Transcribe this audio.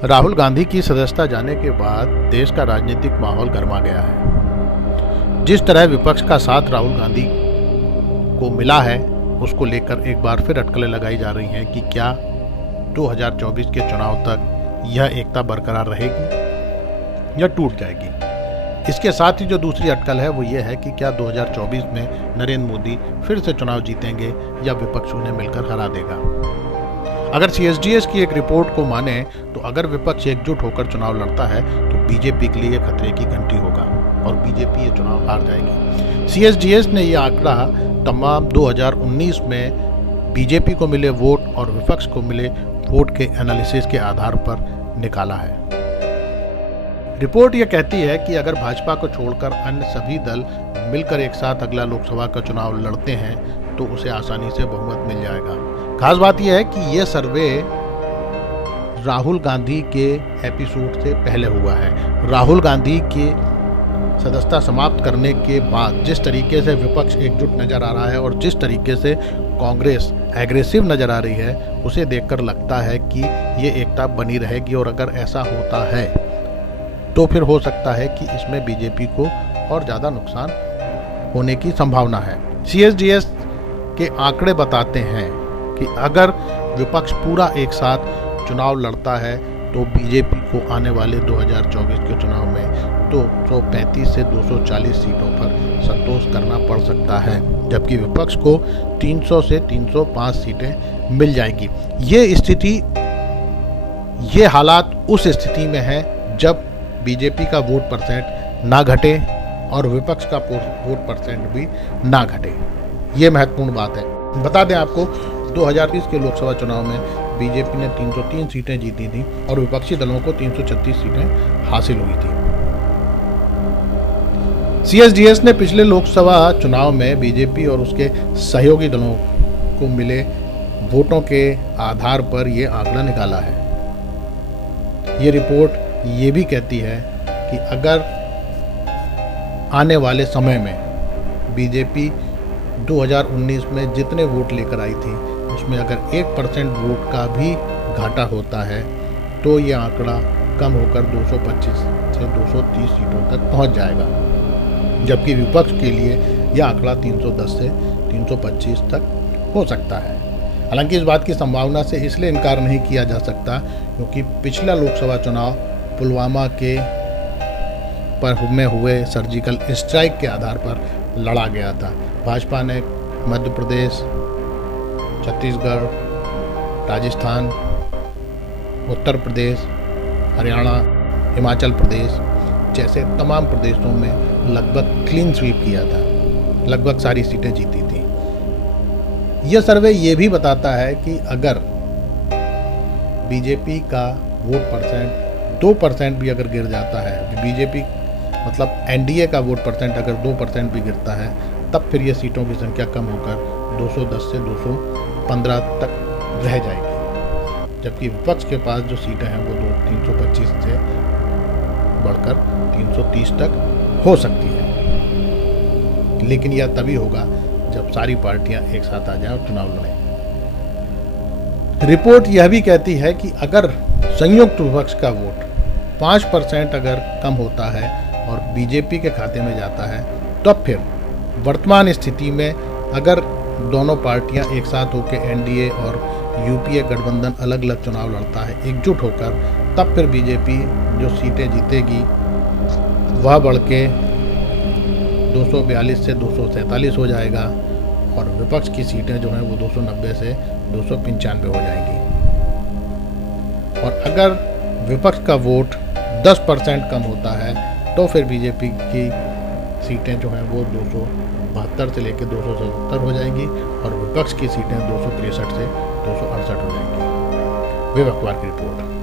राहुल गांधी की सदस्यता जाने के बाद देश का राजनीतिक माहौल गर्मा गया है। जिस तरह विपक्ष का साथ राहुल गांधी को मिला है, उसको लेकर एक बार फिर अटकलें लगाई जा रही हैं कि क्या 2024 के चुनाव तक यह एकता बरकरार रहेगी या टूट जाएगी। इसके साथ ही जो दूसरी अटकल है वो ये है कि क्या 2024 में नरेंद्र मोदी फिर से चुनाव जीतेंगे या विपक्ष उन्हें मिलकर हरा देगा। अगर CSDS की एक रिपोर्ट को माने तो अगर विपक्ष एकजुट होकर चुनाव लड़ता है तो बीजेपी के लिए खतरे की घंटी होगा और बीजेपी ये चुनाव हार जाएगी। CSDS ने यह आंकड़ा तमाम 2019 में बीजेपी को मिले वोट और विपक्ष को मिले वोट के एनालिसिस के आधार पर निकाला है। रिपोर्ट यह कहती है कि अगर भाजपा को छोड़कर अन्य सभी दल मिलकर एक साथ अगला लोकसभा का चुनाव लड़ते हैं तो उसे आसानी से बहुमत मिल जाएगा। खास बात यह है कि यह सर्वे राहुल गांधी के एपिसोड से पहले हुआ है। राहुल गांधी के सदस्यता समाप्त करने के बाद जिस तरीके से विपक्ष एकजुट नजर आ रहा है और जिस तरीके से कांग्रेस एग्रेसिव नजर आ रही है, उसे देखकर लगता है कि ये एकता बनी रहेगी और अगर ऐसा होता है तो फिर हो सकता है कि इसमें बीजेपी को और ज़्यादा नुकसान होने की संभावना है। CSDS के आंकड़े बताते हैं कि अगर विपक्ष पूरा एक साथ चुनाव लड़ता है तो बीजेपी को आने वाले 2024 के चुनाव में 235 से 240 सीटों पर संतोष करना पड़ सकता है, जबकि विपक्ष को 300 से 305 सीटें मिल जाएगी। ये हालात उस स्थिति में है जब बीजेपी का वोट परसेंट ना घटे और विपक्ष का वोट परसेंट भी ना घटे। ये महत्वपूर्ण बात है। बता दें आपको, 2020 के लोकसभा चुनाव में बीजेपी ने 303 सीटें जीती थी और विपक्षी दलों को 336 सीटें हासिल हुई थी। CSDS ने पिछले लोकसभा चुनाव में बीजेपी और उसके सहयोगी दलों को मिले वोटों के आधार पर यह आंकड़ा निकाला है। ये रिपोर्ट ये भी कहती है कि अगर आने वाले समय में बीजेपी 2019 में जितने वोट लेकर आई थी उसमें अगर 1% वोट का भी घाटा होता है तो ये आंकड़ा कम होकर 225 से 230 सीटों तक पहुंच जाएगा, जबकि विपक्ष के लिए यह आंकड़ा 310 से 325 तक हो सकता है। हालांकि इस बात की संभावना से इसलिए इनकार नहीं किया जा सकता क्योंकि पिछला लोकसभा चुनाव पुलवामा के में हुए सर्जिकल स्ट्राइक के आधार पर लड़ा गया था। भाजपा ने मध्य प्रदेश, छत्तीसगढ़, राजस्थान, उत्तर प्रदेश, हरियाणा, हिमाचल प्रदेश जैसे तमाम प्रदेशों में लगभग क्लीन स्वीप किया था, लगभग सारी सीटें जीती थी। यह सर्वे ये भी बताता है कि अगर बीजेपी का वोट परसेंट 2% भी अगर गिर जाता है, बीजेपी मतलब NDA का वोट परसेंट अगर 2% भी गिरता है, तब फिर ये सीटों की संख्या कम होकर 210 से 215 तक रह जाएगी, जबकि विपक्ष के पास जो सीटें हैं वो 325 से बढ़कर 330 तक हो सकती है। लेकिन यह तभी होगा जब सारी पार्टियां एक साथ आ जाएं और चुनाव लड़ें। रिपोर्ट यह भी कहती है कि अगर संयुक्त विपक्ष का वोट 5% अगर कम होता है और बीजेपी के खाते में जाता है तो फिर वर्तमान स्थिति में अगर दोनों पार्टियां एक साथ होकर NDA और UPA गठबंधन अलग अलग चुनाव लड़ता है एकजुट होकर, तब फिर बीजेपी जो सीटें जीतेगी वह बढ़ के 242 से 247 हो जाएगा और विपक्ष की सीटें जो हैं वो 290 से 295 हो जाएंगी। और अगर विपक्ष का वोट 10% कम होता है तो फिर बीजेपी की सीटें जो हैं वो 272 से लेकर 277 हो जाएंगी और विपक्ष की सीटें 263 से 268 हो जाएंगी। विवेक अखबार की रिपोर्ट।